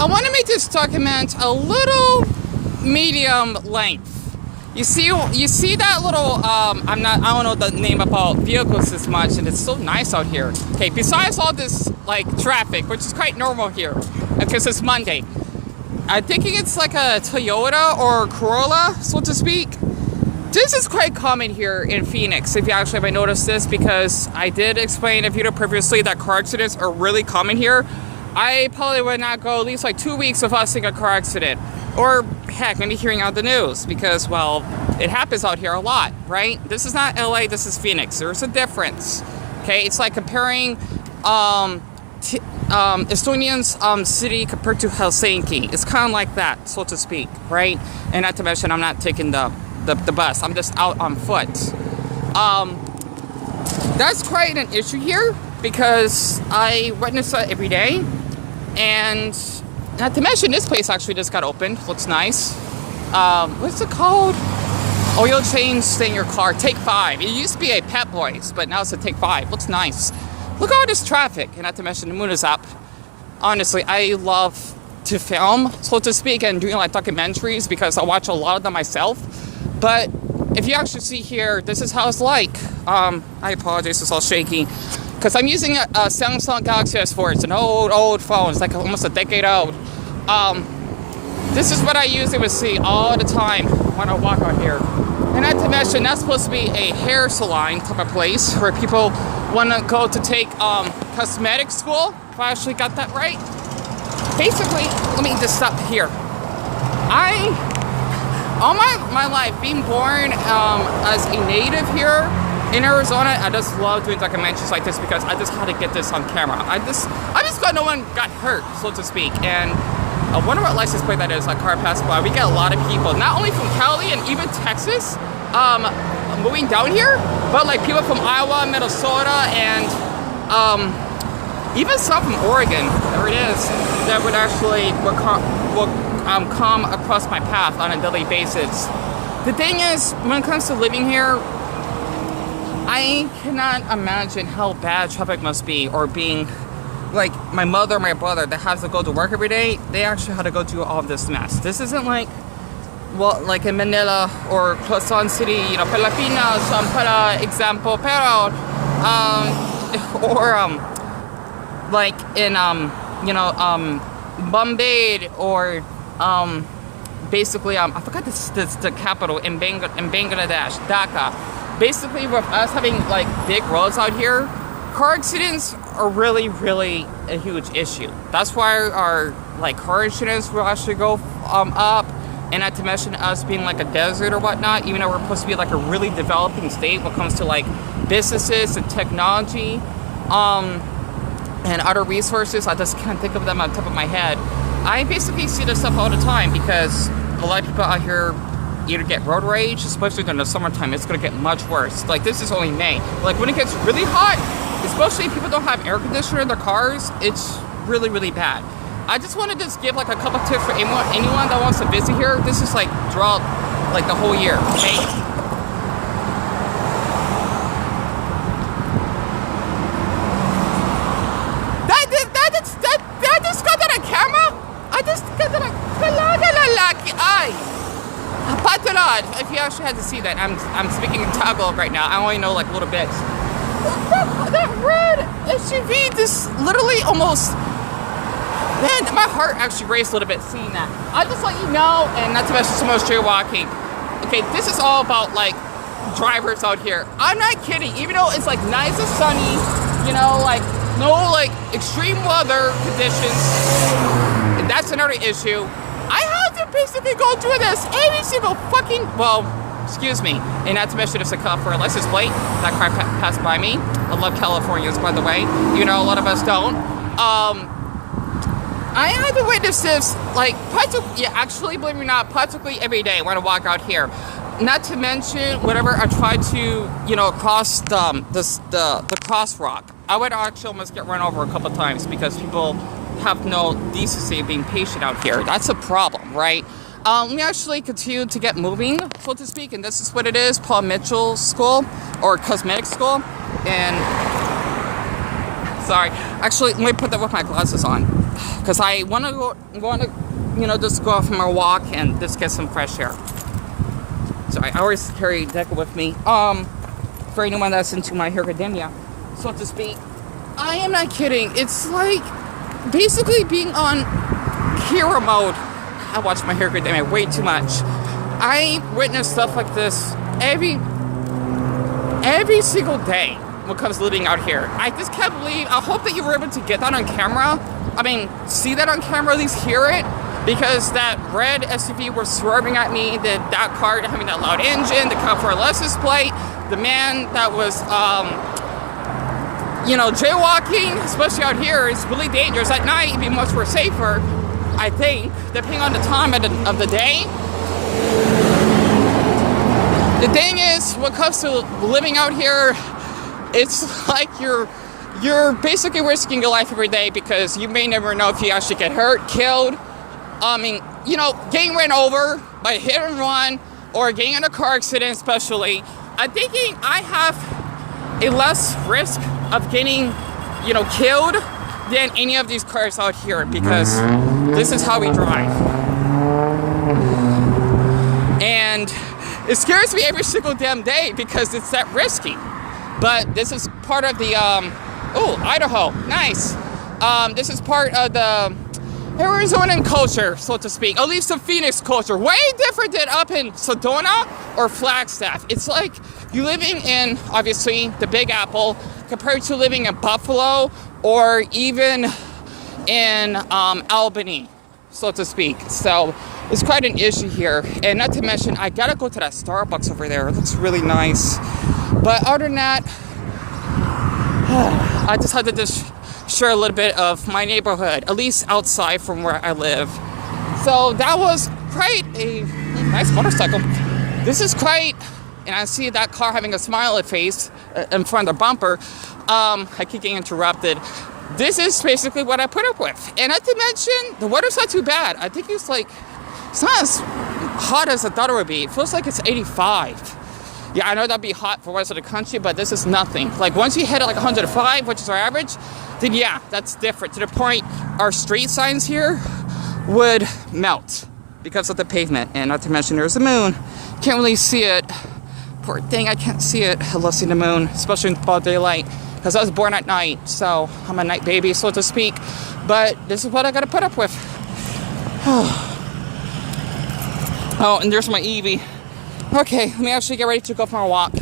I want to make this document a little medium length. You see that little, I don't know the name about vehicles this much, and it's so nice out here. Okay, besides all this, like, traffic, which is quite normal here, because it's Monday. I'm thinking it's like a Toyota or Corolla, so to speak. This is quite common here in Phoenix, if you actually might notice this, because I did explain in a video previously that car accidents are really common here. I probably would not go at least like 2 weeks without seeing a car accident. Or, heck, maybe hearing out the news, because, well, it happens out here a lot, right? This is not LA, this is Phoenix. There's a difference, okay? It's like comparing Estonian's city compared to Helsinki. It's kind of like that, so to speak, right? And not to mention, I'm not taking the bus. I'm just out on foot. That's quite an issue here, because I witness it every day. And not to mention, this place actually just got opened. Looks nice. What's it called? Oil change, stay in your car. Take 5. It used to be a Pep Boys, but now it's a Take 5. Looks nice. Look at all this traffic. And not to mention, the moon is up. Honestly, I love to film, so to speak, and doing like documentaries, because I watch a lot of them myself. But if you actually see here, this is how it's like. I apologize, it's all shaky. Because I'm using a Samsung Galaxy S4. It's an old phone. It's like almost a decade old. This is what I usually see all the time when I walk out here. And not to mention, that's supposed to be a hair salon type of place where people want to go to take cosmetic school. If I actually got that right. Basically, let me just stop here. All my life, being born as a native here in Arizona, I just love doing documentaries like this, because I just had to get this on camera. I just got no one got hurt, so to speak. And I wonder what license plate that is. Like, car passed by. We get a lot of people, not only from Cali and even Texas, moving down here, but like people from Iowa, Minnesota, and even some from Oregon. There it is. That would actually come across my path on a daily basis. The thing is, when it comes to living here, I cannot imagine how bad traffic must be, or being like my mother or my brother that has to go to work every day. They actually had to go through all of this mess. This isn't like, well, like in Manila or Quezon City, you know, Pilipinas, para example, pero, or, like in, Bombay, or, basically, I forgot the capital in Bangladesh, Dhaka. Basically, with us having like big roads out here, car accidents are really, really a huge issue. That's why our like car insurance will actually go up, and not to mention us being like a desert or whatnot. Even though we're supposed to be like a really developing state when it comes to like businesses and technology, and other resources, I just can't think of them on top of my head. I basically see this stuff all the time, because a lot of people out here either get road rage, especially during the summertime. It's gonna get much worse. Like, this is only May. Like, when it gets really hot, especially if people don't have air conditioner in their cars, it's really, really bad. I just want to just give like a couple tips for anyone that wants to visit here. This is like throughout like the whole year, okay? That just got that on camera? I just got that on Talaga, lalaki. Ay. Patulad, if you actually had to see that, I'm speaking in Tagalog right now. I only know like little bits. That red SUV just literally almost, man, my heart actually raced a little bit seeing that. I'll just let you know, and not to mention so much jaywalking. Okay, this is all about like drivers out here. I'm not kidding. Even though it's like nice and sunny, you know, like no like extreme weather conditions, and that's another issue. I have to basically go through this every single fucking, well, excuse me, and not to mention it's a California license plate. That car passed by me. I love Californians, by the way. You know, a lot of us don't. I had to witness this, like, actually, believe it or not, practically every day when I walk out here. Not to mention, whenever I try to, you know, cross the crosswalk, I would actually almost get run over a couple times, because people have no decency of being patient out here. That's a problem, right? We actually continue to get moving, so to speak, and this is what it is, Paul Mitchell School, or Cosmetic School, and, sorry, actually, let me put that with my glasses on. because I want to just go out for my walk and just get some fresh air. So I always carry Deca with me. For anyone that's into My Hero Academia, so to speak. I am not kidding. It's like basically being on hero mode. I watch My Hero Academia way too much. I witness stuff like this every single day when it comes to living out here. I just can't believe. I hope that you were able to get that on camera. I mean, see that on camera, at least hear it. Because that red SUV was swerving at me, that car having that loud engine, the California license plate, the man that was, jaywalking, especially out here, is really dangerous. At night, it'd be much more safer, I think, depending on the time of the day. The thing is, when it comes to living out here, it's like you're basically risking your life every day because you may never know if you actually get hurt, killed. Getting ran over by a hit and run or getting in a car accident especially. I'm thinking I have a less risk of getting, killed than any of these cars out here because this is how we drive. And it scares me every single damn day because it's that risky. But this is part of the, Idaho, nice. This is part of the Arizonan culture, so to speak, at least the Phoenix culture, way different than up in Sedona or Flagstaff. It's like you living in, obviously, the Big Apple compared to living in Buffalo or even in Albany, so to speak. So it's quite an issue here. And not to mention, I gotta go to that Starbucks over there. It looks really nice. But other than that, I just had to share a little bit of my neighborhood, at least outside from where I live. So that was quite a nice motorcycle. This is quite, and I see that car having a smiley face in front of the bumper. I keep getting interrupted. This is basically what I put up with. And not to mention, the weather's not too bad. I think it's not as hot as I thought it would be. It feels like it's 85. Yeah, I know that'd be hot for the rest of the country, but this is nothing. Like once you hit like 105, which is our average, then yeah, that's different. To the point, our street signs here would melt because of the pavement. And not to mention there's the moon. Can't really see it. Poor thing, I can't see it. I love seeing the moon, especially in broad daylight, because I was born at night, so I'm a night baby, so to speak. But this is what I gotta put up with. Oh, and there's my Evie. Okay, let me actually get ready to go for my walk.